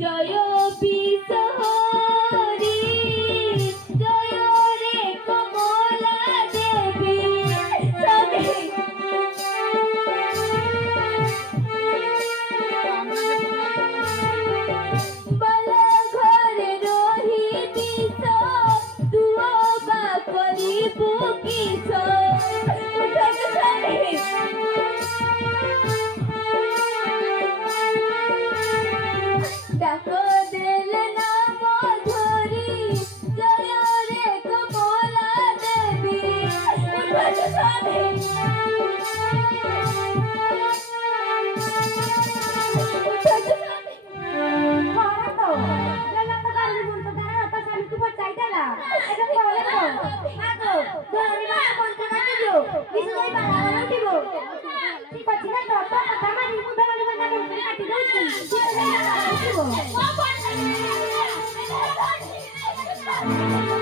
জয় বিশহরি জয় রে কমলা দেবী বালা ঘরে রহি বিষ তুও বা করিবু কিস ডাক দেলে নাম ধরি জয় রে কমলা দেবী Thank you.